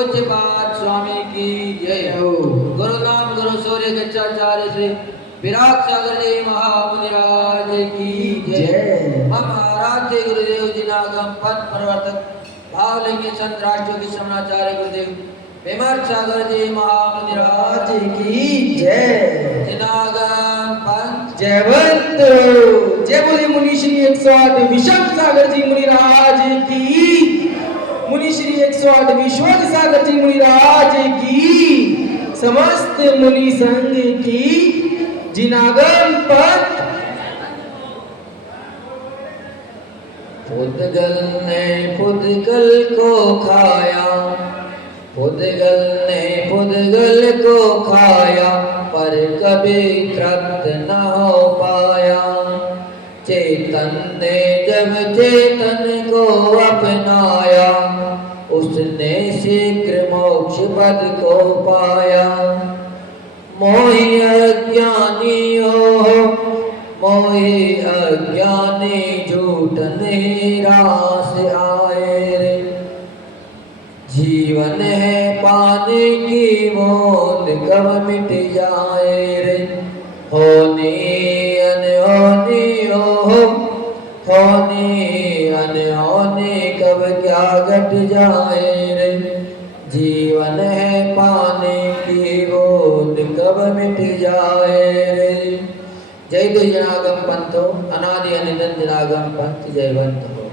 पूज्यपाद स्वामी की जय हो। गुरु नाम गुरु सूर्य गच्छाचार्य श्री विराट सागर जी महामुनिराज की जय। हम आराध्य गुरुदेव जिनागम पथ प्रवर्तक भावलिंगी संत राष्ट्र की समनाचार्य गुरुदेव विमर्श सागर जी महामुनिराज की जय। जिनागम पंथ जयवंत जय बोले मुनि श्री 108 विषम सागर जी मुनिराज की, मुनि श्री 108 विश्वक सागर जी मुनिराज की, समस्त मुनि संघ की जिनागम पथ। पुद्गल ने पुद्गल को खाया, पुद्गल ने पुद्गल को खाया, पर कभी तृप्त न हो पाया। चेतन ने जब चेतन को अपनाया, उसने शीघ्र मोक्ष पद को पाया। मोहि अज्ञानी हो, मोहि अज्ञानी झूठ निराश आए रे। जीवन है पानी की बूंद कब मिट जाए रे। होनी अनहोनी हो, होनी अनहोनी कब क्या घट जाए रे। जीवन है पानी की बूंद कब मिट जाए रे। जय तो जनागम पंथ हो, अनादि अनिरंजन जनागम पंथ जयवंत हो।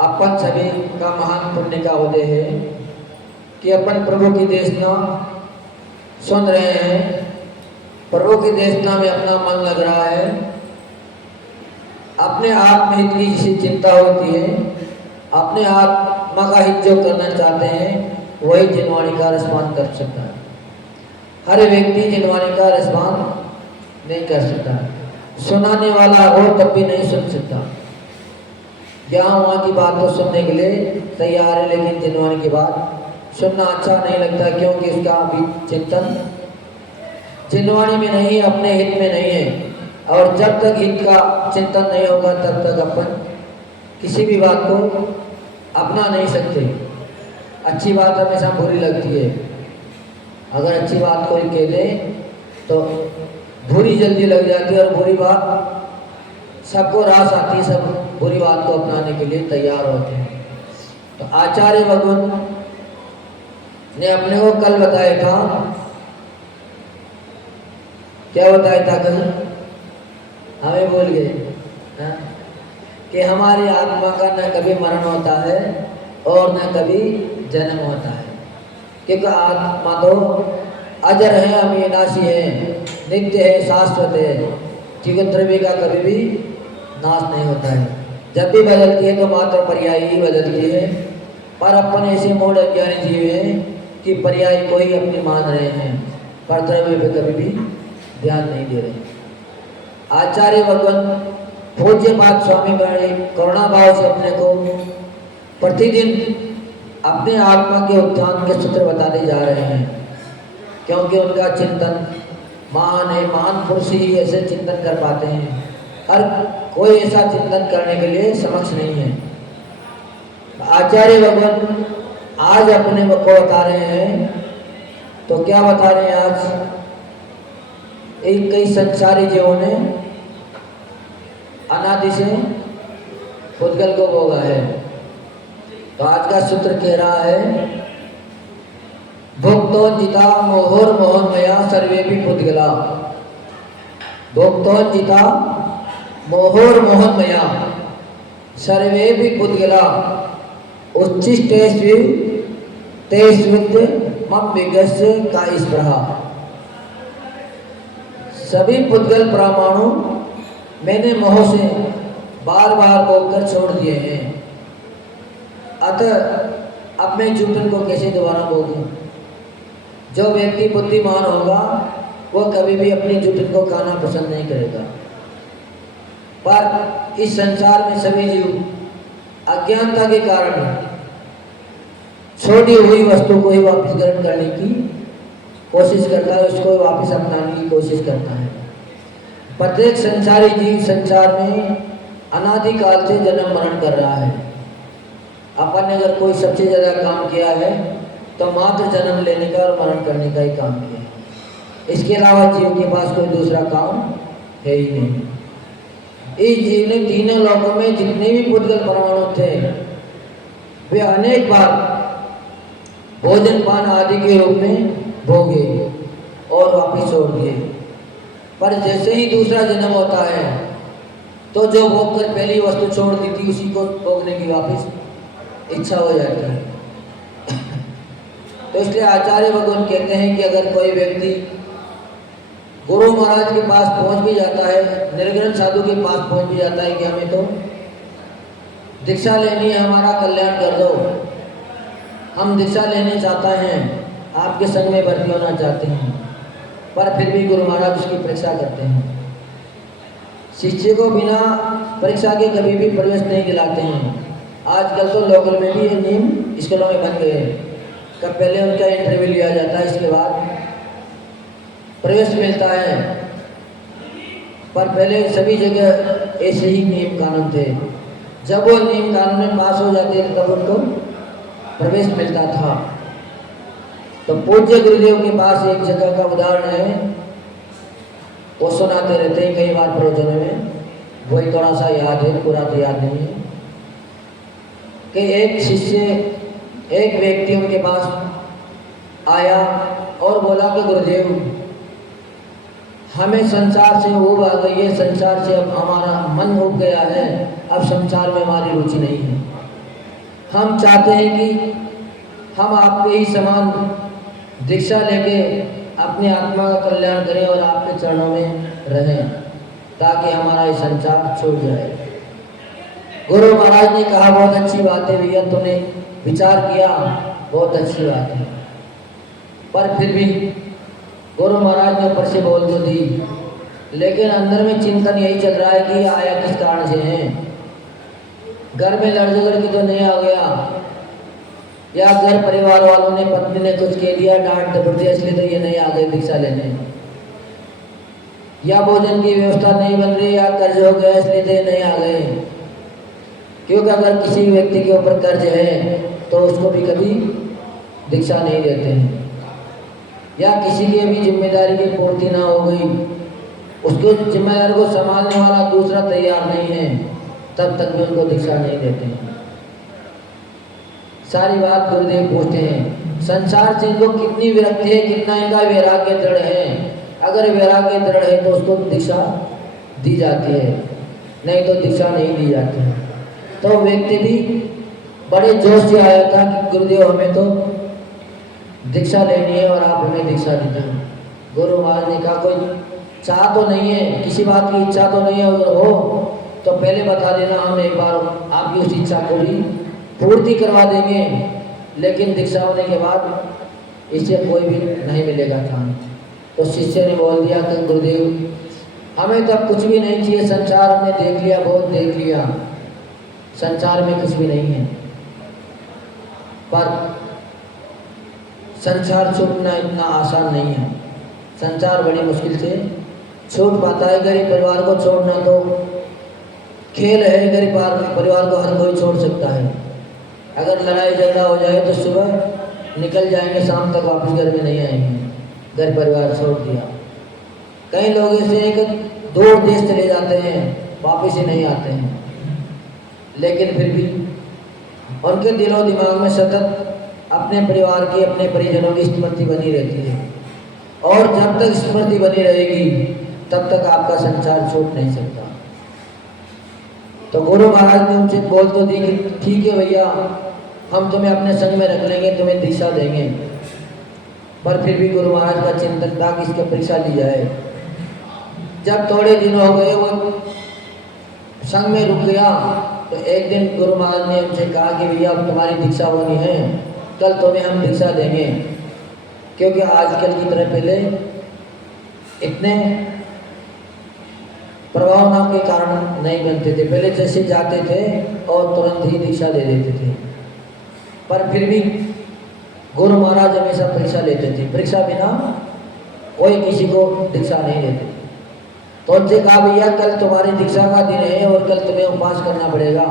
अपन सभी का महान पुण्य का उदय है कि अपन प्रभु की देशना सुन रहे हैं। प्रभु की देशना में अपना मन लग रहा है। अपने आप में हित की जिसे चिंता होती है, अपने आत्मा का हित जो करना चाहते हैं, वही जिनवाणी का रसपान कर सकता है। हर व्यक्ति जिनवाणी का रसपान नहीं कर सकता। सुनाने वाला हो तब भी नहीं सुन सकता। यहाँ वहाँ की बात तो सुनने के लिए तैयार है, लेकिन जिनवाणी की बात सुनना अच्छा नहीं लगता, क्योंकि उसका अभी चिंतन जिनवाणी में नहीं, अपने हित में नहीं है। और जब तक हित का चिंतन नहीं होगा तब तक अपन किसी भी बात को अपना नहीं सकते। अच्छी बात हमेशा बुरी लगती है। अगर अच्छी बात कोई कह दे तो बुरी जल्दी लग जाती है, और बुरी बात सबको रास आती है। सब बुरी बात को अपनाने के लिए तैयार होते हैं। तो आचार्य भगवान ने अपने को कल बताया था, क्या बताया था कल, हमें भूल गए, कि हमारी आत्मा का न कभी मरण होता है और न कभी जन्म होता है। क्योंकि आत्मा तो अजर है, अविनाशी है, नित्य है, शाश्वत है। जीवन द्रव्य का कभी भी नाश नहीं होता है। जब भी बदलती है तो मात्र पर्याय ही बदलती है। पर अपन ऐसे मूढ़ अज्ञानी जीव हैं कि पर्याय को ही अपनी मान रहे हैं, पर द्रव्य पे कभी भी ध्यान नहीं दे रहे। आचार्य भगवान पूज्यपाद स्वामी बड़े करुणा भाव से अपने को प्रतिदिन अपने आत्मा के उत्थान के सूत्र बताते जा रहे हैं, क्योंकि उनका चिंतन महान है। महान पुरुष ही ऐसे चिंतन कर पाते हैं। हर कोई ऐसा चिंतन करने के लिए समक्ष नहीं है। आचार्य भगवान आज अपने को बता रहे हैं, तो क्या बता रहे हैं आज? एक कई संसारी जीवों ने अनादि से पुद्गल को भोगा है। तो आज का सूत्र कह रहा है, भुक्तोन्जिता मोहोर मोहनमया सर्वे भी पुद्गला। भुक्तोन्जिता मोहोर मोहनमया सर्वे भी पुद्गला, उच्चिष्टेषु तेष्विद्य मम विगस्य का स्पृहा। सभी पुद्गल परमाणु मैंने मोह से बार बार बोलकर छोड़ दिए हैं, अतः अब मैं चुंबन को कैसे दोबारा बोलूं? जो व्यक्ति बुद्धिमान होगा वो कभी भी अपनी चुंबन को खाना पसंद नहीं करेगा। पर इस संसार में सभी जीव अज्ञानता के कारण छोड़ी हुई वस्तु को ही वापस ग्रहण करने की कोशिश करता है, उसको वापस अपनाने की कोशिश करता है। प्रत्येक संसारी जीव संसार में अनादिकाल से जन्म मरण कर रहा है। अपन ने अगर कोई सबसे ज़्यादा काम किया है तो मात्र जन्म लेने का और मरण करने का ही काम किया है। इसके अलावा जीव के पास कोई दूसरा काम है ही नहीं। इस जीव ने तीनों लोकों में जितने भी पुद्गल परमाणु थे वे अनेक बार भोजन पान आदि के रूप में भोगे और वापिस छोड़ दिए। पर जैसे ही दूसरा जन्म होता है तो जो भोग कर पहली वस्तु छोड़ दी थी उसी को भोगने की वापिस इच्छा हो जाती है। तो इसलिए आचार्य भगवान कहते हैं कि अगर कोई व्यक्ति गुरु महाराज के पास पहुंच भी जाता है, निर्ग्रहण साधु के पास पहुंच भी जाता है कि हमें तो दीक्षा लेनी है, हमारा कल्याण कर दो, हम दीक्षा लेने चाहते हैं, आपके संग में भर्ती होना चाहते हैं, पर फिर भी गुरु महाराज उसकी परीक्षा करते हैं। शिष्य को बिना परीक्षा के कभी भी प्रवेश नहीं दिलाते हैं। आजकल तो लोकल में भी ये नियम स्कूलों में बन गए हैं। कब पहले उनका इंटरव्यू लिया जाता है, इसके बाद प्रवेश मिलता है। पर पहले सभी जगह ऐसे ही नियम कानून थे। जब वो नियम कानून में पास हो जाते थे तब उनको प्रवेश मिलता था। तो पूज्य गुरुदेव के पास एक जगह का उदाहरण है, वो सुनाते रहते हैं कई बार प्रवचनों में, वही थोड़ा सा याद है, पूरा तो याद नहीं है, कि एक शिष्य एक व्यक्ति उनके पास आया और बोला कि गुरुदेव हमें संसार से ऊब आ गई है, संसार से अब हमारा मन उब गया है, अब संसार में हमारी रुचि नहीं है। हम चाहते हैं कि हम आपके ही समान दीक्षा लेके अपने आत्मा का कल्याण करें और आपके चरणों में रहें ताकि हमारा ये संसार छूट जाए। गुरु महाराज ने कहा बहुत अच्छी बात है भैया, तुमने विचार किया, बहुत अच्छी बात है। पर फिर भी गुरु महाराज ने ऊपर से बोल तो दी, लेकिन अंदर में चिंतन यही चल रहा है कि आया किस कारण से है। घर में लड़ झगड़ की तो नहीं आ गया, या घर परिवार वालों ने पत्नी ने कुछ कह दिया, डांट डपट दिया, इसलिए तो ये नहीं आ गए दीक्षा लेने, या भोजन की व्यवस्था नहीं बन रही, या कर्ज हो गया इसलिए तो ये नहीं आ गए। क्योंकि अगर किसी व्यक्ति के ऊपर कर्ज है तो उसको भी कभी दीक्षा नहीं देते हैं, या किसी की भी जिम्मेदारी की पूर्ति ना हो गई, उसको जिम्मेदारी को संभालने वाला दूसरा तैयार नहीं है, तब तक भी उनको दीक्षा नहीं देते हैं। सारी बात गुरुदेव पूछते हैं, संसार से इनको कितनी विरक्ति है, कितना इनका वैराग्य दृढ़ है। अगर वैराग्य दृढ़ है तो उसको दीक्षा दी जाती है, नहीं तो दीक्षा नहीं दी जाती है। तो व्यक्ति भी बड़े जोश से आया था कि गुरुदेव हमें तो दीक्षा लेनी है और आप हमें दीक्षा देते हैं। गुरु महाराज ने कहा कोई चाह तो नहीं है, किसी बात की इच्छा तो नहीं है, अगर हो तो पहले बता देना, हम एक बार आपकी उस इच्छा को भी पूर्ति करवा देंगे, लेकिन दीक्षा होने के बाद इससे कोई भी नहीं मिलेगा था। तो शिष्य ने बोल दिया कि गुरुदेव हमें तब कुछ भी नहीं चाहिए, संसार हमने देख लिया, बहुत देख लिया, संसार में कुछ भी नहीं है। पर संसार छूटना इतना आसान नहीं है, संसार बड़ी मुश्किल से छूट पाता है। गरीब परिवार को छोड़ना तो खेल है, गरीब परिवार को हर कोई छोड़ सकता है। अगर लड़ाई झगड़ा हो जाए तो सुबह निकल जाएंगे, शाम तक वापस घर में नहीं आएंगे, घर परिवार छोड़ दिया। कई लोग ऐसे एक दूर देश चले जाते हैं, वापस ही नहीं आते हैं, लेकिन फिर भी उनके दिलो दिमाग में सतत अपने परिवार की, अपने परिजनों की स्मृति बनी रहती है। और जब तक स्मृति बनी रहेगी तब तक आपका संसार छूट नहीं सकता। तो गुरु महाराज ने उनसे बोल तो दी कि ठीक है भैया, हम तुम्हें अपने संग में रख लेंगे, तुम्हें दीक्षा देंगे। पर फिर भी गुरु महाराज का चिंतन था कि इसकी परीक्षा ली जाए। जब थोड़े दिन हो गए, वो संग में रुक गया, तो एक दिन गुरु महाराज ने उनसे कहा कि भैया अब तुम्हारी दीक्षा होनी है, कल तुम्हें हम दीक्षा देंगे। क्योंकि आजकल की तरह पहले इतने प्रभाव के कारण नहीं बनते थे। पहले जैसे जाते थे और तुरंत ही दीक्षा दे देते थे। पर फिर भी गुरु महाराज हमेशा परीक्षा लेते थे, परीक्षा बिना कोई किसी को दीक्षा नहीं देते। तो उनसे कहा भैया कल तुम्हारी दीक्षा का दिन है और कल तुम्हें उपवास करना पड़ेगा।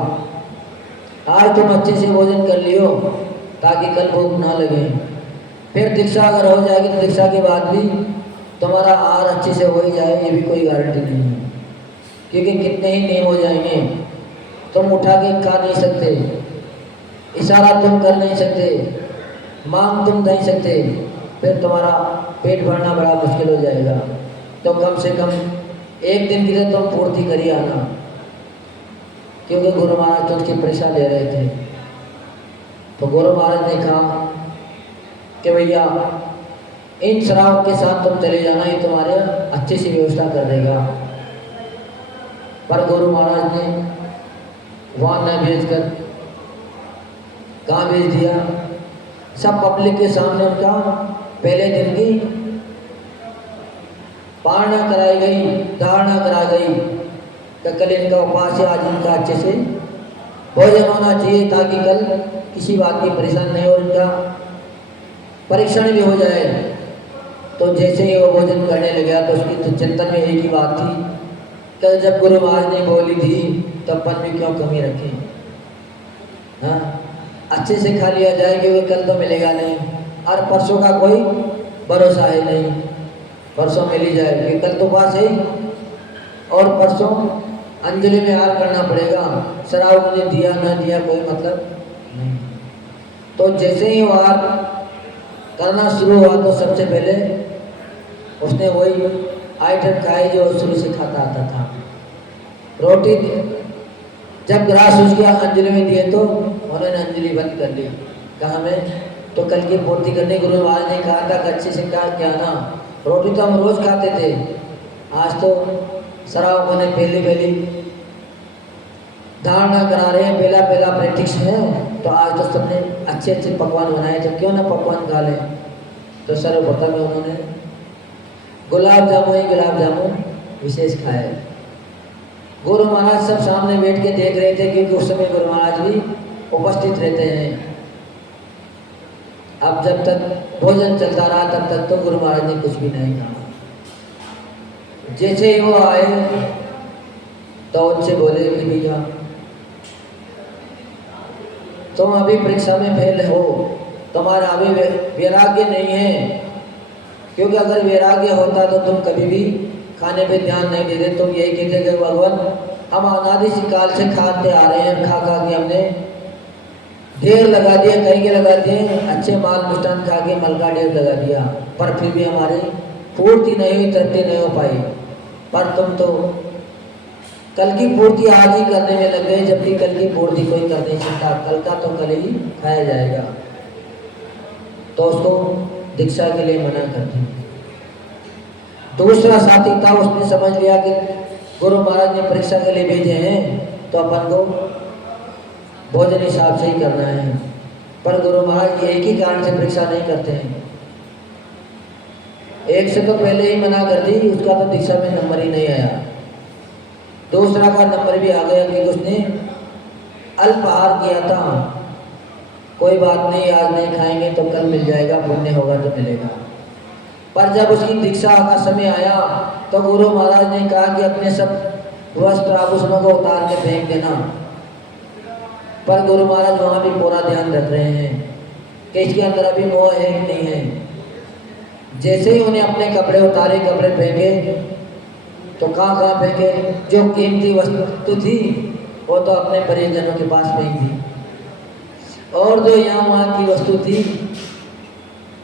आज तुम अच्छे से भोजन कर लियो ताकि कल भूख ना लगे। फिर दीक्षा अगर हो जाएगी तो दीक्षा के बाद भी तुम्हारा आहार अच्छे से हो ही जाए, ये भी कोई गारंटी नहीं है, क्योंकि कितने ही नियम हो जाएंगे। तुम उठा के खा नहीं सकते, इशारा तुम कर नहीं सकते, मांग तुम नहीं सकते, फिर तुम्हारा पेट भरना बड़ा मुश्किल हो जाएगा। तो कम से कम एक दिन के लिए तुम पूर्ति करिए आना, क्योंकि गुरु महाराज तो उसकी परीक्षा ले रहे थे। तो गुरु महाराज ने कहा कि भैया इन शराब के साथ तुम चले जाना, ये तुम्हारे अच्छी सी व्यवस्था कर देगा। पर गुरु महाराज ने वहाँ न भेजकर कहाँ भेज दिया, सब पब्लिक के सामने उनका पहले दिन की पारणा कराई गई, धारणा करा गई कि कल इनका उपास है, आज इनका अच्छे से भोजन होना चाहिए ताकि कल किसी बात की परेशानी नहीं हो, इनका परीक्षण भी हो जाए। तो जैसे ही वो भोजन करने लगा तो उसकी तो चिंतन में एक ही बात थी कि जब गुरु महाराज ने बोली थी तब अपन में क्यों कमी रखें। हाँ, अच्छे से खा लिया जाए क्योंकि कल तो मिलेगा नहीं, और परसों का कोई भरोसा है नहीं, परसों मिल ही जाए क्योंकि कल तो पास है और परसों अंजलि में हार करना पड़ेगा। शराब मुझे दिया ना दिया कोई मतलब नहीं। तो जैसे ही वार करना शुरू हुआ तो सबसे पहले उसने वही आइटम खाई जो शुरू से खाता आता था, रोटी। जब ग्रास उसकी अंजलि में दिए तो उन्होंने अंजलि बंद कर ली। कहा में तो कल की पूर्ति करने गुरु महाराज ने कहा था अच्छे से क्या ना, रोटी तो हम रोज खाते थे, आज तो शराब बने पहली धारणा करा रहे हैं, पहला प्रैक्टिस है, तो आज तो सबने अच्छे पकवान बनाए थे, क्यों ना पकवान खा लें। तो सर्वप्रथम में उन्होंने गुलाब जामुन विशेष खाए। गुरु महाराज सब सामने बैठ के देख रहे थे क्योंकि उस समय गुरु महाराज भी उपस्थित रहते हैं। अब जब तक भोजन चलता रहा तब तक तो गुरु महाराज ने कुछ भी नहीं कहा। जैसे ही वो आए तो उनसे बोले कि भैया तुम अभी परीक्षा में फेल हो, तुम्हारा अभी वैराग्य नहीं है, क्योंकि अगर वैराग्य होता तो तुम कभी भी खाने पे ध्यान नहीं देते। तुम यही कहते कि भगवान हम अनादि से काल से खाते आ रहे हैं, खा के हमने ढेर लगा दिया, कहीं के लगा दिए, अच्छे माल मिष्टान खा के मल का ढेर लगा दिया, पर फिर भी हमारी पूर्ति नहीं हुई, तृप्ति नहीं हो पाई। पर तुम तो कल की पूर्ति आज ही करने में लग गए, जबकि कल की पूर्ति कोई कर नहीं सकता, कल का तो कल ही खाया जाएगा। तो उसको दीक्षा के लिए मना कर दी। दूसरा साथी था, उसने समझ लिया कि गुरु महाराज ने परीक्षा के लिए भेजे हैं तो अपन को भोजन हिसाब से ही करना है। पर गुरु महाराज एक ही कारण से परीक्षा नहीं करते हैं, एक से तो पहले ही मना कर दी, उसका तो दीक्षा में नंबर ही नहीं आया। दूसरा का नंबर भी आ गया कि उसने अल्पाहार किया था, कोई बात नहीं आज नहीं खाएंगे तो कल मिल जाएगा, पुण्य होगा तो मिलेगा। पर जब उसकी दीक्षा का समय आया तो गुरु महाराज ने कहा कि अपने सब वस्त्र आभूषणों को उतार के फेंक देना। पर गुरु महाराज वहाँ भी पूरा ध्यान रख रहे हैं कि इसके अंदर अभी मोह है कि नहीं है। जैसे ही उन्हें अपने कपड़े उतारे, कपड़े फेंके तो कहाँ फेंके, जो कीमती वस्तु थी वो तो अपने परिजनों के पास फेंक दी, और जो यहाँ वहाँ की वस्तु थी,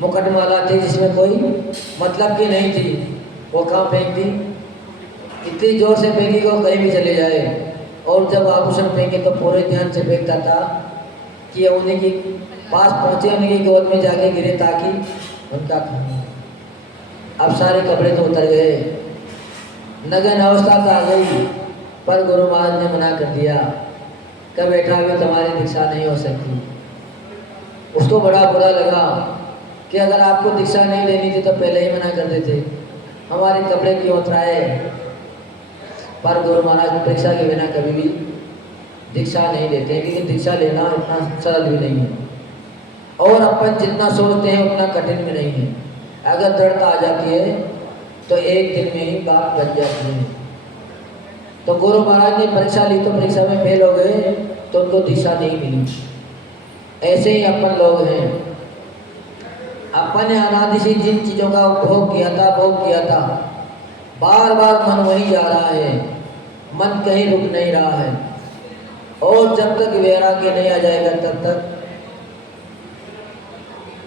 मुकटमाला थी जिसमें कोई मतलब की नहीं थी, वो कहाँ फेंक दी। इतनी जोर से फेंकी कि वो कहीं भी चले जाए, और जब आभूषण फेंके तो पूरे ध्यान से फेंकता था कि उन्हीं के पास पहुँचे, उन्हीं की गोद में जाके गिरे ताकि उनका। अब सारे कपड़े तो उतर गए, नग्न अवस्था तो आ गई, पर गुरु महाराज ने मना कर दिया कि बेटा अभी तुम्हारी दीक्षा नहीं हो सकती। उसको बड़ा बुरा लगा कि अगर आपको दीक्षा नहीं लेनी थी तो पहले ही मना कर देते, हमारे कपड़े क्यों उतराए। पर गुरु महाराज दीक्षा के बिना कभी भी दीक्षा नहीं लेते, क्योंकि दीक्षा लेना इतना सरल भी नहीं है, और अपन जितना सोचते हैं उतना कठिन भी नहीं है। अगर दृढ़ता आ जाती है तो एक दिन में ही बात बन जाती है। तो गुरु महाराज ने परीक्षा ली तो परीक्षा में फेल हो गए, तो उनको दिशा नहीं मिली। ऐसे ही अपन लोग हैं, अपन ने अनादि से जिन चीज़ों का भोग किया था, बार बार मन वहीं जा रहा है, मन कहीं रुक नहीं रहा है। और जब तक वैराग्य नहीं आ जाएगा तब तक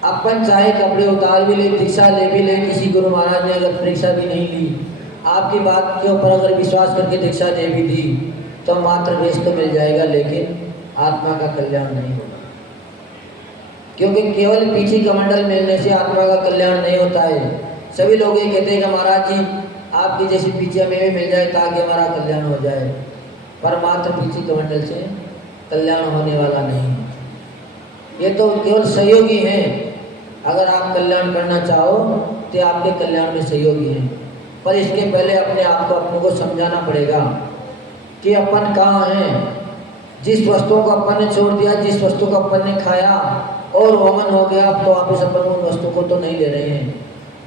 अपन चाहे कपड़े उतार भी ले, दीक्षा ले भी ले, किसी गुरु महाराज ने अगर परीक्षा भी नहीं ली, आपकी बात के ऊपर अगर विश्वास करके दीक्षा दे भी दी, तो मात्र वेश तो मिल जाएगा, लेकिन आत्मा का कल्याण नहीं होगा। क्योंकि केवल पीछे कमंडल मिलने से आत्मा का कल्याण नहीं होता है। सभी लोग ये कहते हैं कि महाराज जी आपकी जैसी पीछे हमें भी मिल जाए ताकि हमारा कल्याण हो जाए, पर मात्र पीछे कमंडल से कल्याण होने वाला नहीं है। ये तो केवल सहयोगी हैं। अगर आप कल्याण करना चाहो तो आपके कल्याण में सहयोगी हैं, पर इसके पहले अपने आप को अपने को समझाना पड़ेगा कि अपन कहाँ हैं। जिस वस्तुओं को अपन ने छोड़ दिया, जिस वस्तु को अपन ने खाया और वमन हो गया, तो वापस अपन उन वस्तु को तो नहीं ले रहे हैं।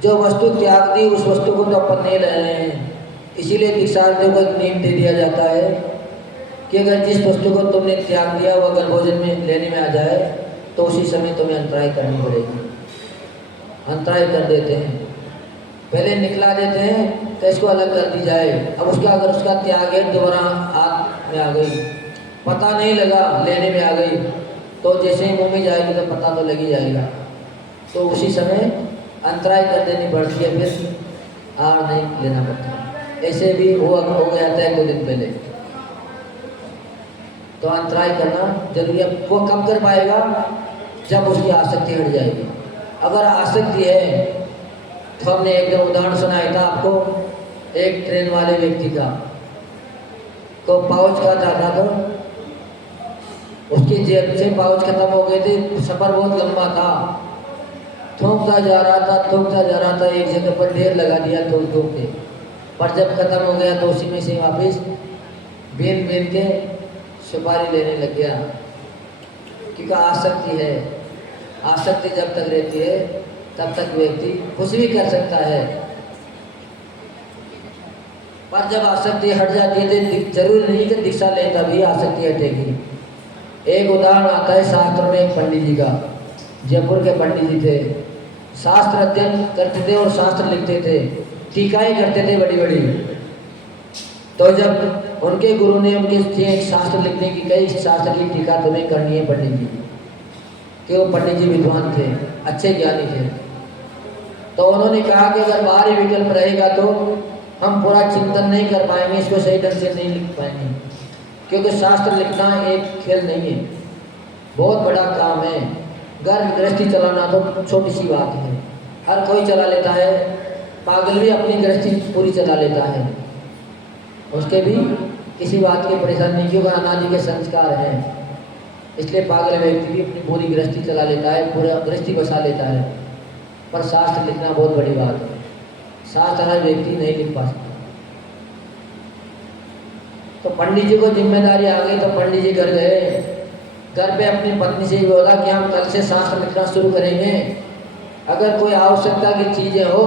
जो वस्तु त्याग दी उस वस्तु को तो अपन नहीं ले रहे हैं। इसीलिए दीक्षार्थियों को एक नियम दे दिया जाता है कि अगर जिस वस्तु को तुमने त्याग दिया वो अगर भोजन में लेने में आ जाए तो उसी समय तुम्हें अंतराय करनी पड़ेगी। अंतराय कर देते हैं, पहले निकला देते हैं तो इसको अलग कर दी जाए। अब उसका अगर उसका त्याग है, दोबारा हाथ में आ गई, पता नहीं लगा, लेने में आ गई, तो जैसे ही मुँह में जाएगी तो पता तो लग ही जाएगा, तो उसी समय अंतराय कर देनी पड़ती है, फिर आर नहीं लेना पड़ता। ऐसे भी हो गया था 1-2 दिन पहले, तो अंतराय करना जरूरी है। वो कब कर पाएगा? जब उसकी आसक्ति हट जाएगी। अगर आसक्ति है तो हमने एक उदाहरण सुनाया था आपको, एक ट्रेन वाले व्यक्ति का, तो पाउच का जाता था, उसकी जेब से पाउच खत्म हो गए थे, सफ़र बहुत लंबा था, थूकता जा रहा था, एक जगह पर ढेर लगा दिया थूक के, पर जब खत्म हो गया तो उसी में से वापस बीन के सुपारी लेने लग गया। क्योंकि आसक्ति है, आसक्ति जब तक रहती है तब तक व्यक्ति कुछ भी कर सकता है, पर जब आसक्ति हट जाती है तो जरूरी नहीं कि दीक्षा ले तभी आसक्ति हटेगी। एक उदाहरण आता है शास्त्र में, एक पंडित जी का, जयपुर के पंडित जी थे, शास्त्र अध्ययन करते थे और शास्त्र लिखते थे, टीकाएं करते थे बड़ी बड़ी। तो जब उनके गुरु ने उनके एक शास्त्र लिखने की कई, शास्त्र की टीका तुम्हें करनी है पंडित जी, कि वो पंडित जी विद्वान थे, अच्छे ज्ञानी थे। तो उन्होंने कहा कि अगर बाहरी विकल्प रहेगा तो हम पूरा चिंतन नहीं कर पाएंगे, इसको सही ढंग से नहीं लिख पाएंगे, क्योंकि शास्त्र लिखना एक खेल नहीं है, बहुत बड़ा काम है। घर गृहस्थी चलाना तो छोटी सी बात है, हर कोई चला लेता है, पागल भी अपनी गृहस्थी पूरी चला लेता है, उसके भी किसी बात की परेशानी नहीं, क्योंकि अनादि के संस्कार हैं, इसलिए पागल व्यक्ति भी अपनी पूरी गृहस्थी चला लेता है, पूरा गृहस्थी बसा लेता है। पर शास्त्र लिखना बहुत बड़ी बात है, शास्त्र हर व्यक्ति नहीं लिख पा सकता। तो पंडित जी को जिम्मेदारी आ गई, तो पंडित जी घर गए, घर पे अपनी पत्नी से बोला कि हम कल से शास्त्र लिखना शुरू करेंगे, अगर कोई आवश्यकता की चीज़ें हो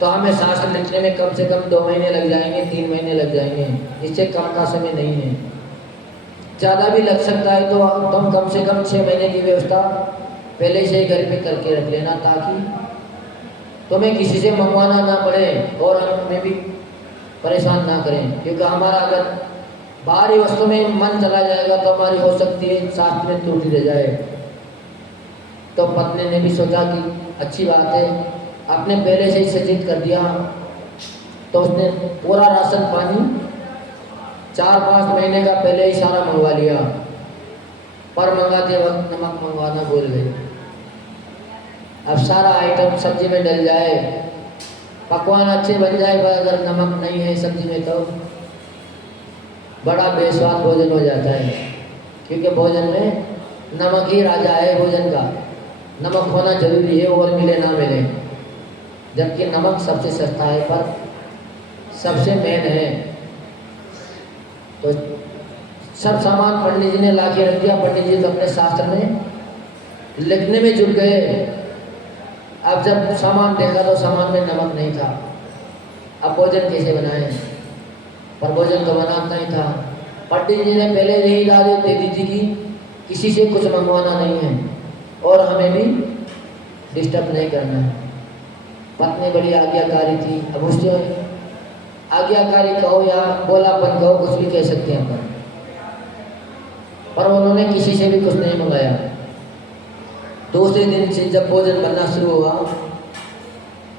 तो हमें शास्त्र लिखने में कम से कम 2 महीने लग जाएंगे, 3 महीने लग जाएंगे, इससे कम का समय नहीं है। ज़्यादा भी लग सकता है तो तुम कम से कम 6 महीने की व्यवस्था पहले से ही घर पे करके रख लेना, ताकि तुम्हें किसी से मंगवाना ना पड़े और हमें भी परेशान ना करें। क्योंकि हमारा अगर बाहरी वस्तु में मन चला जाएगा तो हमारी हो सकती है शास्त्र में त्रुटि रह जाए। तो पत्नी ने भी सोचा कि अच्छी बात है, आपने पहले से ही सचेत कर दिया। तो उसने पूरा राशन पानी 4-5 महीने का पहले ही सारा मंगवा लिया, पर मंगाते वक्त नमक मंगवाना भूल गए। अब सारा आइटम सब्जी में डल जाए, पकवान अच्छे बन जाए, पर अगर नमक नहीं है सब्जी में तो बड़ा बेस्वाद भोजन हो जाता है। क्योंकि भोजन में नमक ही राजा है, भोजन का नमक होना जरूरी है, और मिले ना मिले, जबकि नमक सबसे सस्ता है पर सबसे मेन है। तो सब सामान पंडित जी ने ला के रख दिया। पंडित जी तो अपने शास्त्र में लिखने में जुट गए। अब जब सामान देखा तो सामान में नमक नहीं था। अब भोजन कैसे बनाएं? पर भोजन तो बनाता ही था। पंडित जी ने पहले यही इजाज़त दे दी थी कि किसी से कुछ मंगवाना नहीं है और हमें भी डिस्टर्ब नहीं करना है। पत्नी बड़ी आज्ञाकारी थी। अब उससे आज्ञाकारी कहो या बोलापन कहो, कुछ भी कह सकते हैं अपन, पर उन्होंने किसी से भी कुछ नहीं मंगाया। दूसरे दिन से जब भोजन बनना शुरू हुआ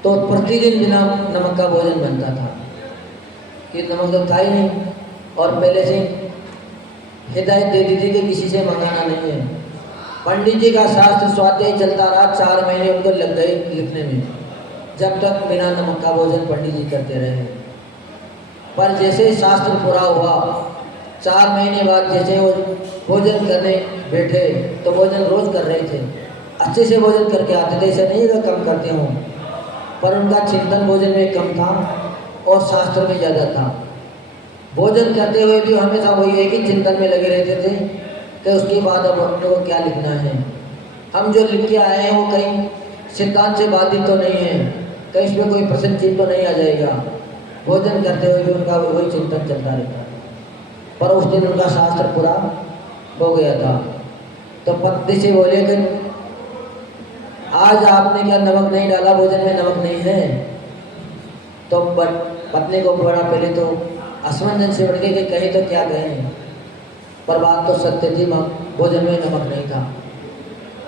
तो प्रतिदिन बिना नमक का भोजन बनता था कि नमक तो था ही नहीं, और पहले से हिदायत दे दी थी कि किसी से मंगाना नहीं है। पंडित जी का शास्त्र स्वाध्याय चलता रहा, 4 महीने उनको लग गए लिखने में, जब तक बिना नमक का भोजन पंडित जी करते रहे। पर जैसे शास्त्र पूरा हुआ, 4 महीने बाद जैसे वो भोजन करने बैठे तो भोजन रोज कर रहे थे, अच्छे से भोजन करके आते थे। ऐसा नहीं है कम करते हों, पर उनका चिंतन भोजन में कम था और शास्त्र में ज़्यादा था। भोजन करते हुए भी हमेशा वही एक ही चिंतन में लगे रहते थे कि उसके बाद अब अपने को क्या लिखना है। हम जो लिख के आए हैं वो कहीं सिद्धांत से बाधित तो नहीं है, कहीं इसमें कोई प्रश्न चिन्ह तो नहीं आ जाएगा। भोजन करते हुए भी उनका वही चिंतन चलता रहता। पर उस दिन उनका शास्त्र पूरा हो गया था। तो पत्नी से बोले कि आज आपने क्या नमक नहीं डाला, भोजन में नमक नहीं है। तो पत्नी को बड़ा पहले तो असमंजन से बढ़ गए कि कहे तो क्या कहें, पर बात तो सत्य थी, भोजन में नमक नहीं था।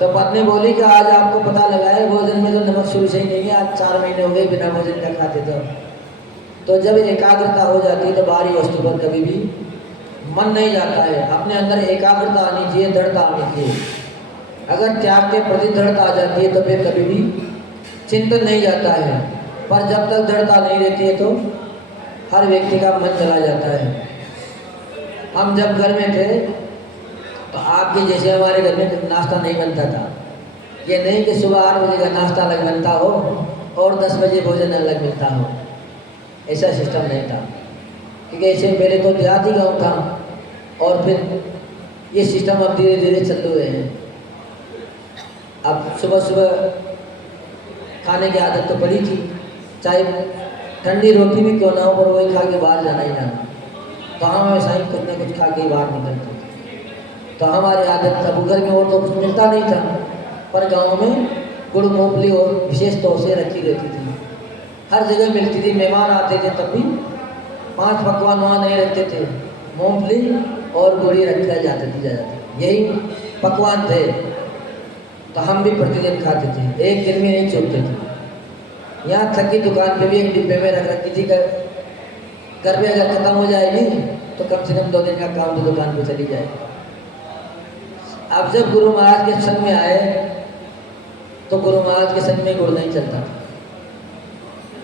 तो पत्नी बोली कि आज आपको पता लगा है भोजन में तो नमक शुरू से ही नहीं है, आज 4 महीने हो गए बिना भोजन का खाते। तो जब एकाग्रता हो जाती है तो बाहरी वस्तु पर कभी भी मन नहीं जाता है। अपने अंदर एकाग्रता आनी चाहिए, दृढ़ता आनी चाहिए। अगर त्याग के प्रति दृढ़ता आ जाती है तो फिर कभी भी चिंतन नहीं जाता है, पर जब तक दृढ़ता नहीं रहती है तो हर व्यक्ति का मन चला जाता है। हम जब घर में थे तो आपके जैसे हमारे घर में नाश्ता नहीं बनता था। ये नहीं कि सुबह 8 बजे का नाश्ता अलग बनता हो और 10 बजे भोजन अलग मिलता हो, ऐसा सिस्टम नहीं था। क्योंकि ऐसे पहले तो देहाती गाँव था और फिर ये सिस्टम अब धीरे धीरे चल रहे हैं। अब सुबह सुबह खाने की आदत तो पड़ी थी, चाहे ठंडी रोटी भी क्यों ना हो, पर वही खा के बाहर जाना ही जाना। तो हम ऐसा ही कुछ ना कुछ खा के बाहर निकलते थे। तो हमारी आदत था, घर में और तो कुछ मिलता नहीं था, पर गाँव में गुड़ मूंगफली और विशेष तौर से रखी रहती थी, हर जगह मिलती थी। मेहमान आते थे तब भी 5 पकवान वहाँ नहीं रखते थे, मूंगफली और गुड़ी रखा जाती थी ज़्यादातर, यही पकवान थे। तो हम भी प्रतिदिन खाते थे, एक दिन में नहीं छूटते थे। यहाँ तक की दुकान पे भी एक डिब्बे में रख रखी थी, घर में अगर खत्म हो जाएगी तो कम से कम 2 दिन का काम तो दुकान पे चली जाए। अब जब गुरु महाराज के संग में आए तो गुरु महाराज के संग में गुड़ नहीं चलता था,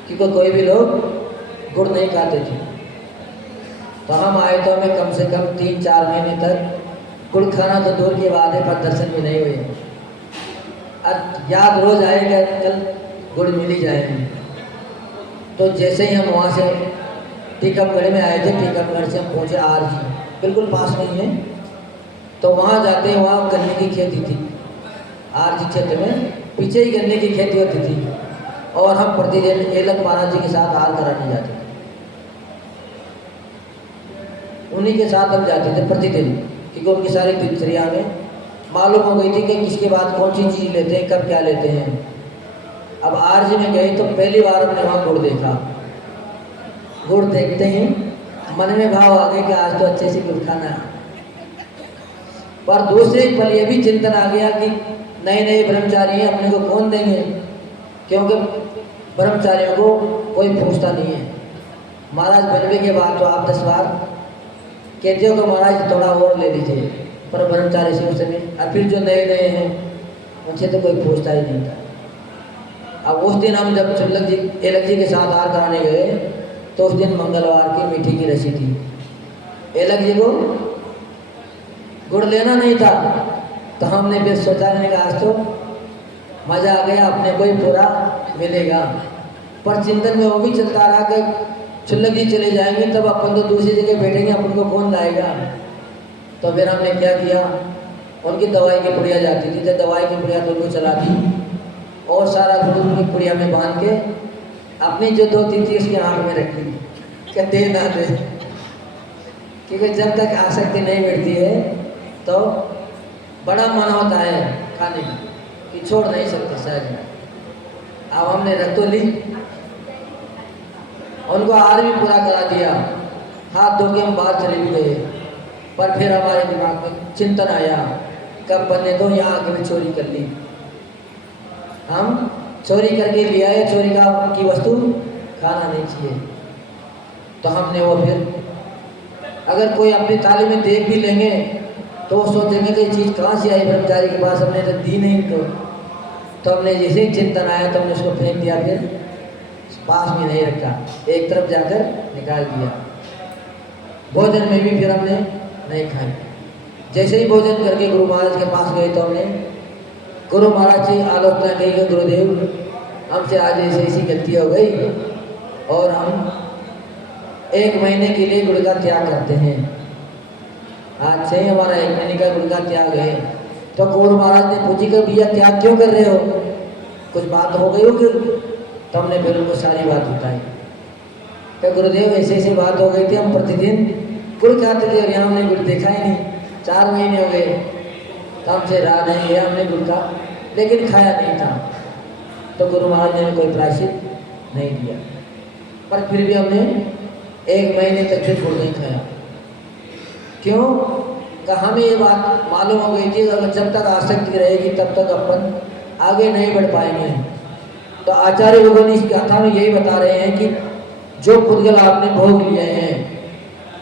क्योंकि कोई भी लोग गुड़ नहीं खाते थे। तो हम आए तो हमें कम से कम 3-4 महीने तक गुड़ खाना तो दूर की बात है, पर दर्शन भी नहीं हुए। अब याद रोज आएगा कल गुड़ मिल ही जाएंगे। तो जैसे ही हम वहाँ से टीकमगढ़ में आए थे, टीकमगढ़ से हम पहुँचे आरजी, बिल्कुल पास में ही है। तो वहाँ जाते हैं, वहाँ गन्ने की खेती थी, आरजी क्षेत्र में पीछे ही गन्ने की खेती होती थी, और हम प्रतिदिन एलक महाराज जी के साथ हार कराने जाते थे। उन्हीं के साथ हम जाते थे प्रतिदिन, क्योंकि उनकी सारी दिनचर्या में मालूम हो गई थी कि किसके बाद कौन सी चीज़ लेते हैं, कब क्या लेते हैं। अब आरजी में गए तो पहली बार हमने वहाँ गुड़ देखा। गुड़ देखते ही मन में भाव आ गए कि आज तो अच्छे से गुड़ खाना है। पर दूसरे पल ये भी चिंतन आ गया कि नए नए ब्रह्मचारी हैं, अपने को कौन देंगे, क्योंकि ब्रह्मचारियों को कोई पूछता नहीं है। महाराज बनने के बाद तो आप 10 बार कहते हो कि महाराज थोड़ा और ले लीजिए, पर ब्रह्मचारी से उस समय, और फिर जो नए नए हैं उनसे तो कोई पूछता ही नहीं था। अब उस दिन हम जब एलक जी के साथ हार कराने गए तो उस दिन मंगलवार की मीठी की रसी थी। एलक जी को गुड़ लेना नहीं था, तो हमने फिर सोचा नहीं कि आज तो मज़ा आ गया, अपने को ही पूरा मिलेगा। पर चिंतन में वो भी चलता रहा कि छुल्लक जी चले जाएंगे तब अपन तो दूसरी जगह बैठेंगे, अपन को कौन लाएगा। तो फिर हमने क्या किया, उनकी दवाई की पुड़िया जाती थी, तो दवाई की पुड़िया दोनों चला दी और सारा गुड़ उनकी पुड़िया में बांध के अपनी जो 2-3 चीज़ उसके हाथ में रखी, क्या दे ना दे। क्योंकि जब तक आसक्ति नहीं मिटती है तो बड़ा मन होता है खाने का कि छोड़ नहीं सकते सहज में। अब हमने रख तो ली, उनको आहार भी पूरा करा दिया, हाथ धो के हम बाहर चले भी गए, पर फिर हमारे दिमाग में चिंतन आया कब बने तो यहाँ आके भी चोरी कर ली। हम चोरी करके लिया है, चोरी का की वस्तु खाना नहीं चाहिए। तो हमने वो फिर अगर कोई अपनी थाली में देख भी लेंगे तो वो सोचेंगे कि ये चीज़ कहाँ से आई ब्रह्मचारी के पास, हमने तो दी नहीं तो हमने जैसे ही चिंतन आया तो हमने उसको फेंक दिया, फिर पास में नहीं रखा, एक तरफ जाकर निकाल दिया। भोजन में भी फिर हमने नहीं खाई। जैसे ही भोजन करके गुरु महाराज के पास गए तो हमने गुरु महाराज की आलोचना की कि गुरुदेव हमसे आज ऐसी ऐसी गलती हो गई और हम 1 महीने के लिए गुड़ का त्याग करते हैं, आज से ही हमारा 1 महीने का गुड़ का त्याग है। तो गुरु महाराज ने पूछी कि भैया त्याग क्यों कर रहे हो, कुछ बात हो गई होगी? तो हमने फिर उनको सारी बात बताई कि गुरुदेव ऐसे ऐसी बात हो गई थी, हम प्रतिदिन गुड़ खाते थे और यहाँ हमने गुड़ देखा ही नहीं, 4 महीने हो गए, तो हमसे रहा नहीं गया हमने गुड़ का, लेकिन खाया नहीं था। तो गुरु महाराज ने कोई प्रायश्चित नहीं दिया, पर फिर भी हमने 1 महीने तक फिर गुड़ नहीं खाया। क्यों? कि हमें ये बात मालूम हो गई थी अगर जब तक आसक्ति रहेगी तब तक अपन आगे नहीं बढ़ पाएंगे। तो आचार्य लोगों ने इस गाथा में यही बता रहे हैं कि जो पुद्गल आपने भोग लिए हैं,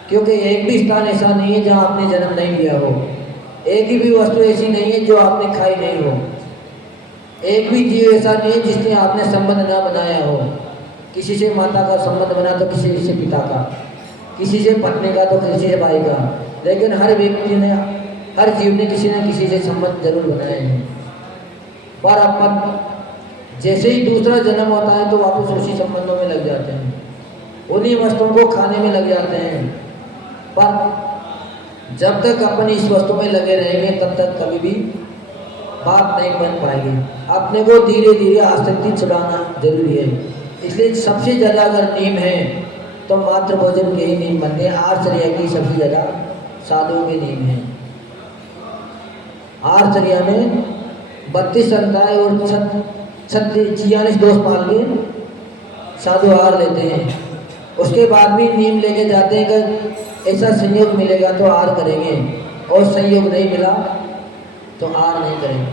क्योंकि एक भी स्थान ऐसा नहीं है जहाँ आपने जन्म नहीं लिया हो, एक ही भी वस्तु ऐसी नहीं है जो आपने खाई नहीं हो, एक भी जीव ऐसा नहीं है जिसने आपने संबंध ना बनाया हो। किसी से माता का संबंध बना तो किसी से पिता का, किसी से पत्नी का तो किसी से भाई का, लेकिन हर व्यक्ति ने, हर जीव ने किसी न किसी से संबंध जरूर बनाए हैं। पर अपन जैसे ही दूसरा जन्म होता है तो वापस उसी संबंधों में लग जाते हैं, उन्हीं वस्तुओं को खाने में लग जाते हैं। पर जब तक अपन इस वस्तु में लगे रहेंगे तब तक कभी भी बात नहीं बन पाएगी। अपने को धीरे धीरे आसक्ति छुड़ाना जरूरी है। इसलिए सबसे ज़्यादा अगर नीम है तो मात्र भोजन के ही नीम बनते हैं। आर्चर्या की सबसे ज़्यादा साधुओं के नीम है। आर्चर्या में 32 संताएं और 46 दोष पाल के साधु आहार लेते हैं। उसके बाद भी नीम लेके जाते हैं कि ऐसा संयोग मिलेगा तो आहार करेंगे, और संयोग नहीं मिला तो आहार नहीं करेंगे।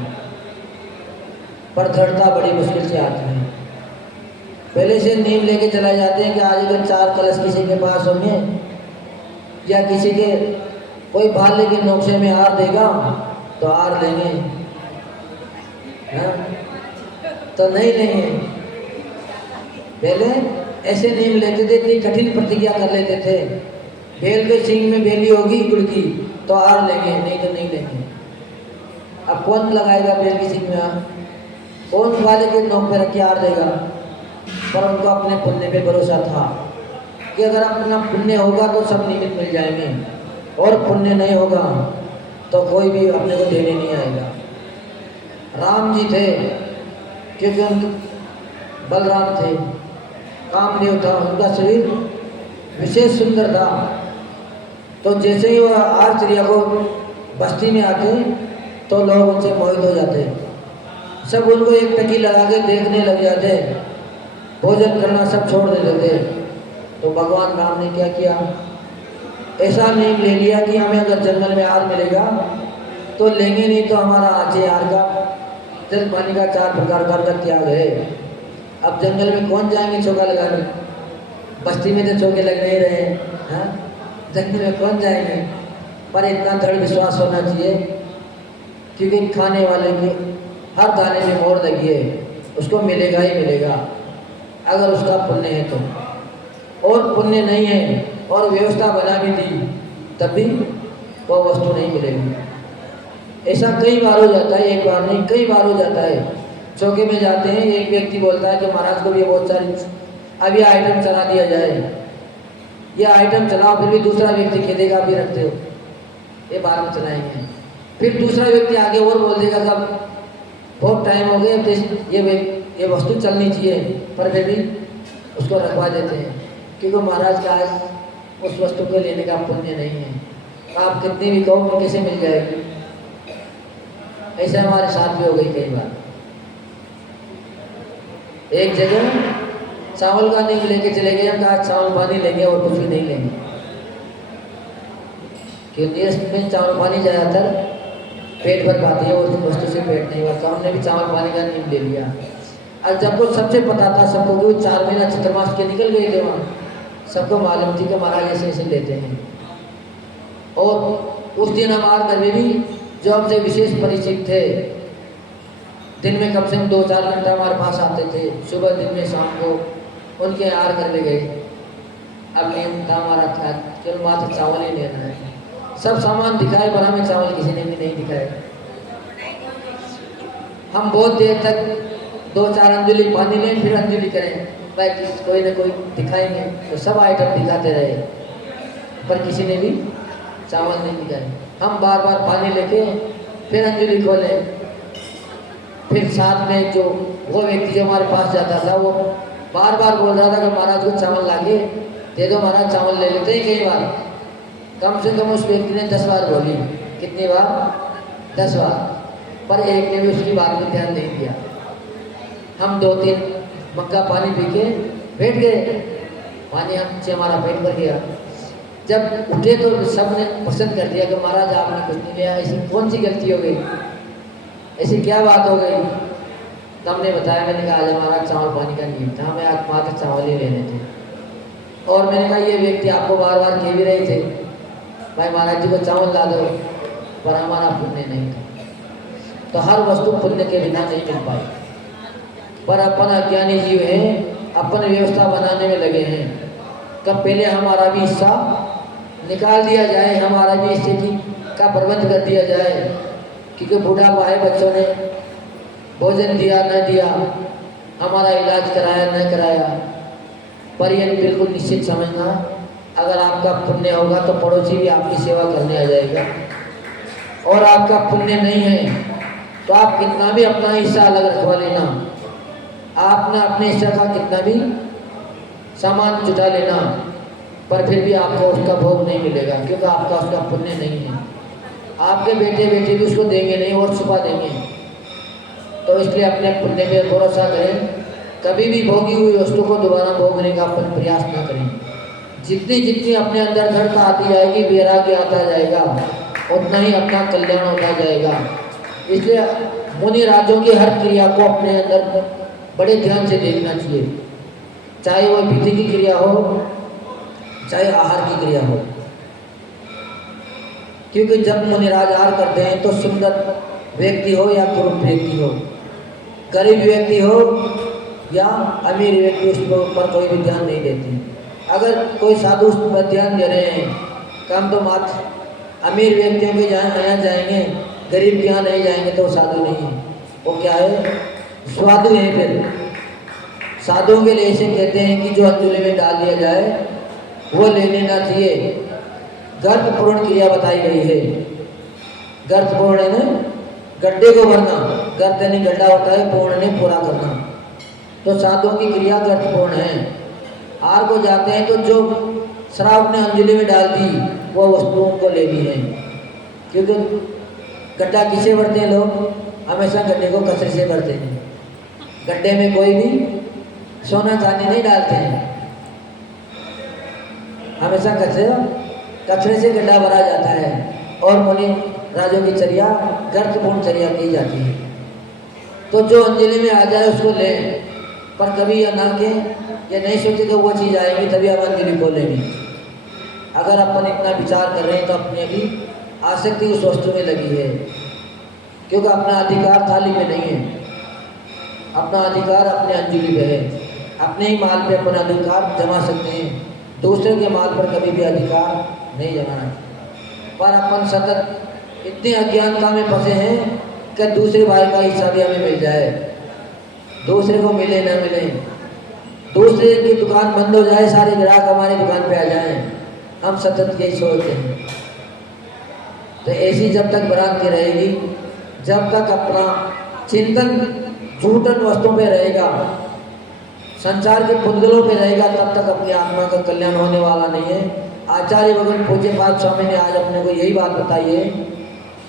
पर दृढ़ता बड़ी मुश्किल से आती है। पहले से नीम लेके चला जाते हैं कि आज अगर 4 कलश किसी के पास होंगे या किसी के कोई भाले के नौशे में आहार देगा तो आहार लेंगे, हाँ? तो नहीं लेंगे। पहले ऐसे नीम लेते थे, इतनी कठिन प्रतिज्ञा कर लेते थे, बेल के सींग में बेली होगी गुड़ की तो आहार लेंगे, नहीं तो नहीं लेंगे। अब कौन लगाएगा बेल की सींग में आहार? कौन वाले के नोक पे रख के आहार देगा? पर उनको अपने पुण्य पे भरोसा था कि अगर अपना पुण्य होगा तो सब निमित्त मिल जाएंगे, और पुण्य नहीं होगा तो कोई भी अपने को देने नहीं आएगा। राम जी थे क्योंकि उनके बलराम थे, कामदेव था, उनका शरीर विशेष सुंदर था। तो जैसे ही वह आर्चर्या को बस्ती में आते तो लोग उनसे मोहित हो जाते, सब उनको एक टकी लगा के देखने लग जाते, भोजन करना सब छोड़ देते थे। तो भगवान राम ने क्या किया, ऐसा नियम ले लिया कि हमें अगर जंगल में आहार मिलेगा तो लेंगे, नहीं तो हमारा आचे आहार का जल पानी का 4 प्रकार का त्याग है। अब जंगल में कौन जाएंगे चौका लगाने? बस्ती में तो चौके लग नहीं रहे, हाँ? जंगल में कौन जाएंगे? पर इतना दृढ़ विश्वास होना चाहिए क्योंकि खाने वाले की हर दाने में मोहर लगी है, उसको मिलेगा ही मिलेगा अगर उसका पुण्य है तो। और पुण्य नहीं है और व्यवस्था बना भी दी तब भी वो वस्तु नहीं मिलेगी। ऐसा कई बार हो जाता है, एक बार नहीं कई बार हो जाता है। चौके में जाते हैं, एक व्यक्ति बोलता है कि महाराज को भी बहुत सारी अब ये आइटम चला दिया जाए, ये आइटम चलाओ, फिर भी दूसरा व्यक्ति कहेगा भी रखते हो, ये बाद में चलाएंगे। फिर दूसरा व्यक्ति आगे और बोल देगा कब बहुत टाइम हो गया तो ये वस्तु चलनी चाहिए, पर फिर भी उसको रखवा देते हैं क्योंकि महाराज का आज उस वस्तु को लेने का पुण्य नहीं है। तो आप कितनी भी कहो कैसे मिल जाएगी। ऐसा हमारे साथ भी हो गई कई बार। एक जगह चावल का नहीं लेके चले गए, हम कहा चावल पानी लेंगे और कुछ भी नहीं लेंगे, क्योंकि इसमें चावल पानी ज़्यादातर पेट भर पाती है और वस्तु से पेट नहीं भरता। हमने भी चावल पानी का नियम ले लिया। और जब को सबसे पता था सबको कि 4 महीना चतुर्मास के निकल गए थे, वहाँ सबको मालूम थी कि महाराज ऐसे ऐसे लेते हैं। और उस दिन हमारे घर में भी जो हमसे विशेष परिचित थे, दिन में कम से कम 2-4 घंटा हमारे पास आते थे, सुबह दिन में शाम को, उनके हार करने गए। अब नियम था हमारा था केवल मात्र चावल ही लेना है। सब सामान दिखाए पर हमें चावल किसी ने भी नहीं दिखाया। हम बहुत देर तक 2-4 अंजलि पानी लें फिर अंजलि करें, भाई कोई ना कोई दिखाएंगे, तो सब आइटम दिखाते रहे पर किसी ने भी चावल नहीं दिखाए। हम बार बार पानी लेके फिर अंजलि खोलें, फिर साथ में जो वो व्यक्ति जो हमारे पास जाता था वो बार बार बोल रहा था कि महाराज को चावल लाके दे दो, महाराज चावल ले लेते हैं। कई बार कम से कम उस व्यक्ति ने 10 बार बोली। कितनी बार? 10 बार। पर एक ने भी उसकी बात में ध्यान नहीं दिया। हम 2-3 मग्गा पानी पी के बैठ गए, पानी हमसे हमारा पेट भर गया। जब उठे तो सब ने पसंद कर दिया कि महाराज आपने कुछ नहीं लिया, ऐसी कौन सी गलती हो गई, ऐसी क्या बात हो गई। तो हमने बताया, मैंने कहा आज हमारा चावल पानी का नियम था, हमें आज मात्र चावल ही लेने थे। और मैंने कहा ये व्यक्ति आपको बार बार कह भी रहे थे भाई महाराज जी को चावल ला दो, पर हमारा पुण्य नहीं था। तो हर वस्तु पुण्य के बिना नहीं मिल पाई। पर अपन अज्ञानी जीव हैं, अपन व्यवस्था बनाने में लगे हैं कब पहले हमारा भी हिस्सा निकाल दिया जाए, हमारा भी हिस्से की का प्रबंध कर दिया जाए। क्योंकि बुढ़ापा है, बच्चों ने भोजन दिया न दिया, हमारा इलाज कराया न कराया। पर यह बिल्कुल निश्चित समझना, अगर आपका पुण्य होगा तो पड़ोसी भी आपकी सेवा करने आ जाएगा, और आपका पुण्य नहीं है तो आप कितना भी अपना हिस्सा अलग रखवा लेना, आपने अपने हिस्से का कितना भी सामान जुटा लेना, पर फिर भी आपको उसका भोग नहीं मिलेगा, क्योंकि आपका उसका पुण्य नहीं है। आपके बेटे बेटे भी उसको देंगे नहीं और छुपा देंगे। तो इसलिए अपने पुण्य पे भरोसा करें, कभी भी भोगी हुई वस्तु को दोबारा भोगने का अपन प्रयास न करें। जितनी जितनी अपने अंदर दृढ़ता आती जाएगी, वैराग्य आता जाएगा, उतना ही अपना कल्याण होता जाएगा। इसलिए मुनि राजों की हर क्रिया को अपने अंदर बड़े ध्यान से देखना चाहिए, चाहे वह विधि की क्रिया हो, चाहे आहार की क्रिया हो। क्योंकि जब मुनिराज आहार करते हैं तो सुंदर व्यक्ति हो या कुरूप व्यक्ति हो, गरीब व्यक्ति हो या अमीर व्यक्ति, उस पर कोई भी ध्यान नहीं देते। अगर कोई साधु उस पर ध्यान दे रहे हैं, कम तो मात्र अमीर व्यक्तियों के यहाँ जाएंगे, गरीब के यहाँ नहीं जाएंगे, तो साधु नहीं है। वो क्या है? स्वादु है। फिर साधुओं के लिए ऐसे कहते हैं कि जो अंजलि में डाल दिया जाए वो ले लेना चाहिए। गर्त पूर्ण क्रिया बताई गई है। गर्त पूर्ण है ना, गड्ढे को भरना, गर्त यानी गड्ढा होता है, पूर्ण ने पूरा करना। तो साधुओं की क्रिया गर्त पूर्ण है। आहार को जाते हैं तो जो शराब ने अंजलि में डाल दी वो वस्तुओं को लेनी है। क्योंकि गड्ढा किसे भरते हैं लोग? हमेशा गड्ढे को कचरे से भरते हैं। गड्ढे में कोई भी सोना चांदी नहीं डालते हैं, हमेशा कचरे से गड्ढा भरा जाता है। और मुनि राजों की चर्या गर्तपूर्ण चर्या की जाती है। तो जो अंजलि में आ जाए उसको लें, पर कभी यह ना कि ये नहीं सोचे कि वो चीज़ आएगी तभी हम अंजलि खोलेंगे। अगर अपन इतना विचार कर रहे हैं तो अपने भी आसक्ति उस वस्तु में लगी है, क्योंकि अपना अधिकार थाली में नहीं है, अपना अधिकार अपने अंजलि पे है। अपने ही माल पे अपना अधिकार जमा सकते हैं, दूसरे के माल पर कभी भी अधिकार नहीं जमाना। पर अपन सतत इतने अज्ञानता में फंसे हैं कि दूसरे भाई का हिस्सा भी हमें मिल जाए, दूसरे को मिले न मिले, दूसरे की दुकान बंद हो जाए, सारे ग्राहक हमारी दुकान पे आ जाएं, हम सतत यही सोचते हैं। तो ऐसी जब तक भ्रांति रहेगी, जब तक अपना चिंतन झूठन वस्तुओं पे रहेगा, संसार के पुद्गलों पे रहेगा, तब तक अपनी आत्मा का कल्याण होने वाला नहीं है। आचार्य भगवान पूज्य पाद स्वामी ने आज अपने को यही बात बताई है,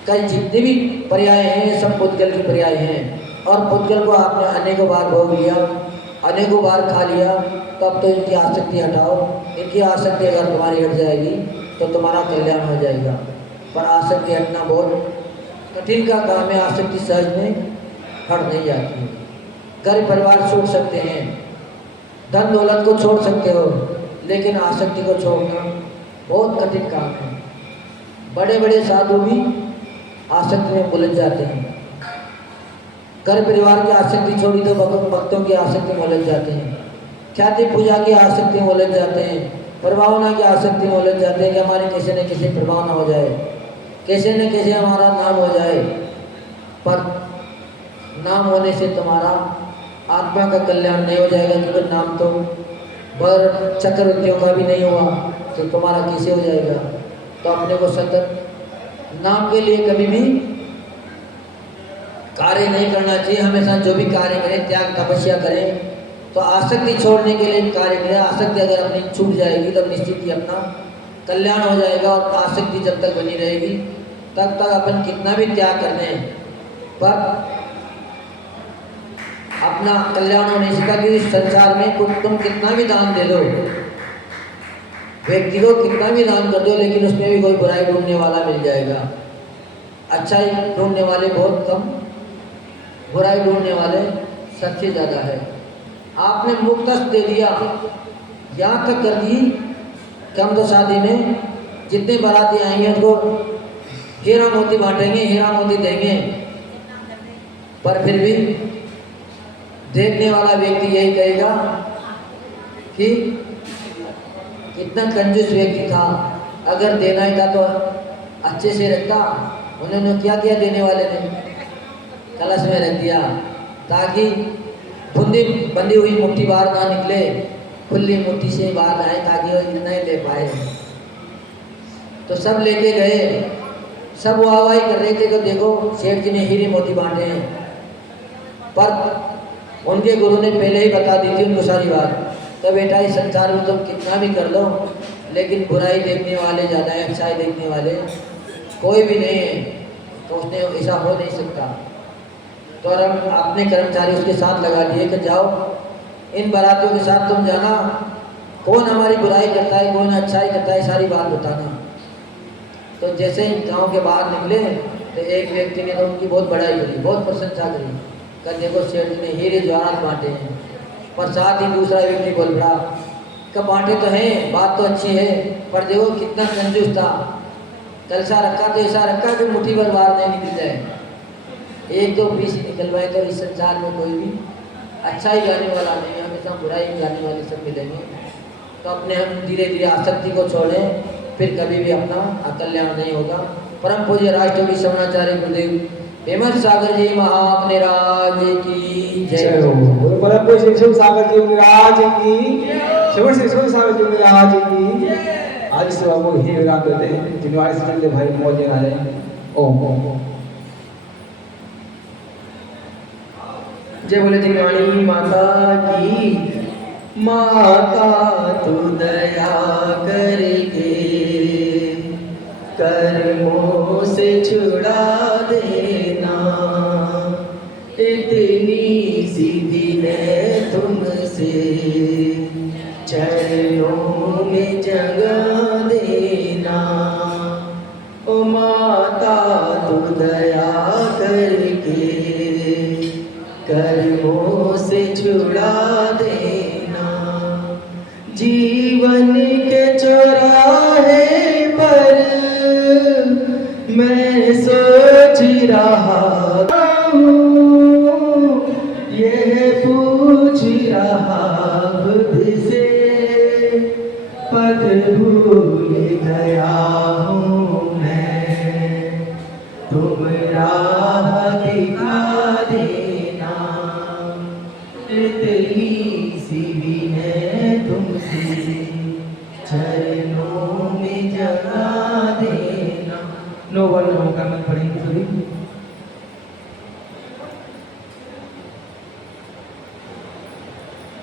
कल जितने भी पर्याय हैं सब पुद्गल की पर्याय हैं, और पुद्गल को आपने अनेकों बार भोग लिया, अनेकों बार खा लिया, तब तो इनकी आसक्ति हटाओ। इनकी आसक्ति अगर तुम्हारी हट जाएगी तो तुम्हारा कल्याण हो जाएगा। पर आसक्ति हटना बहुत कठिन का काम है, आसक्ति सहज में हट नहीं जाती है। घर परिवार छोड़ सकते हैं, धन दौलत को छोड़ सकते हो, लेकिन आसक्ति को छोड़ना बहुत कठिन काम है। बड़े बड़े साधु भी आसक्ति में उलझ जाते हैं। घर परिवार की आसक्ति छोड़ी तो भक्तों की आसक्ति में उलझ जाते हैं, ख्याति पूजा की आसक्ति में उलझ जाते हैं, प्रभावना की आसक्ति में उलझ जाते हैं कि हमारे कैसे न कैसे प्रभावना हो जाए, कैसे न कैसे हमारा नाम हो जाए। पर नाम होने से तुम्हारा आत्मा का कल्याण नहीं हो जाएगा, क्योंकि नाम तो बर चक्रवर्तियों का भी नहीं हुआ, तो तुम्हारा कैसे हो जाएगा। तो अपने को सतत नाम के लिए कभी भी कार्य नहीं करना चाहिए। हमेशा जो भी कार्य करें, त्याग तपस्या करें, तो आसक्ति छोड़ने के लिए कार्य करें। आसक्ति अगर अपनी छूट जाएगी तब निश्चित ही अपना कल्याण हो जाएगा। और आसक्ति जब तक बनी रहेगी तब तक अपन कितना भी त्याग कर दें पर अपना कल्याण हो नहीं सकता। क्योंकि संसार में तुम कितना भी दान दे दो, व्यक्ति को कितना भी दान कर दो, लेकिन उसमें भी कोई बुराई ढूंढने वाला मिल जाएगा। अच्छाई ढूंढने वाले बहुत कम, बुराई ढूंढने वाले सबसे ज़्यादा है। आपने मुक्तस्त दे दिया, यहाँ तक कर दी कि हम तो शादी में जितने बाराती आएंगे उनको हीरा मोती बांटेंगे, हीरा मोती देंगे, पर फिर भी देखने वाला व्यक्ति यही कहेगा कि कितना कंजूस व्यक्ति था, अगर देना ही था तो अच्छे से रखता। उन्होंने क्या किया, देने वाले ने कलश में रख दिया ताकि बंदी बंधी हुई मुट्ठी बाहर ना निकले, खुली मुट्ठी से बाहर आए ताकि वो इतना ही ले पाए। तो सब लेके गए, सब वाहवाही कर रहे थे कि देखो सेठ जी ने हीरे मोती बांटे हैं, पर उनके गुरु ने पहले ही बता दी थी उनको सारी बात। तो बेटा इस संसार में तुम कितना भी कर लो, लेकिन बुराई देखने वाले ज़्यादा है, अच्छाई देखने वाले कोई भी नहीं है। तो उसने ऐसा हो नहीं सकता। तो और हम अपने कर्मचारी उसके साथ लगा दिए कि जाओ इन बारातियों के साथ तुम जाना, कौन हमारी बुराई करता है, कौन अच्छाई करता है, सारी बात बताना। तो जैसे ही गांव के बाहर निकले तो एक व्यक्ति ने तो उनकी बहुत बड़ाई करी, बहुत प्रशंसा करी कि देखो सेठ जी ने हीरे जवाहरात बांटे हैं। पर साथ ही दूसरा व्यक्ति बोल रहा कि बांटे तो हैं, बात तो अच्छी है, पर देखो कितना कंजूस था, कलसा रखा तो ऐसा रखा कि मुट्ठी भर बाहर नहीं निकल जाए। एक दो पीस निकलवाए तो इस संसार में कोई भी अच्छा ही गाने वाला नहीं, हमेशा बुराई गाने वाले सब मिलेंगे। तो अपने हम धीरे धीरे आसक्ति को छोड़ें, फिर कभी भी अपना कल्याण नहीं होगा। परम पूज्य राष्ट्रकवि श्रवणाचार्य गुरुदेव हेमंत सागर जी महाराज की जय। परम पूज्य श्री शिव सागर जी महाराज की, शिव सागर जी महाराज की। आज सेवा को ही विराम देते हैं। जिनवाड़े से चलते भाई मौज आ जाए। ओम जय बोले जिनवाणी माता की। माता तू दया करके कर्मों से छुड़ा देना, इतनी सी विनय तुमसे चरणों में जगा देना। ओ माता तू दया करके कर्मों से छुड़ा देना। जीवन के चौराहे पर मैं सोच रहा हूँ, यह पूछ रहा खुद से, पद भूल गया हूँ मैं, तुम राह दिखा देना। इतनी सी विनय तुमसे चरणों में जगा देना। नो वन होगा मत पढ़ेंगे सभी।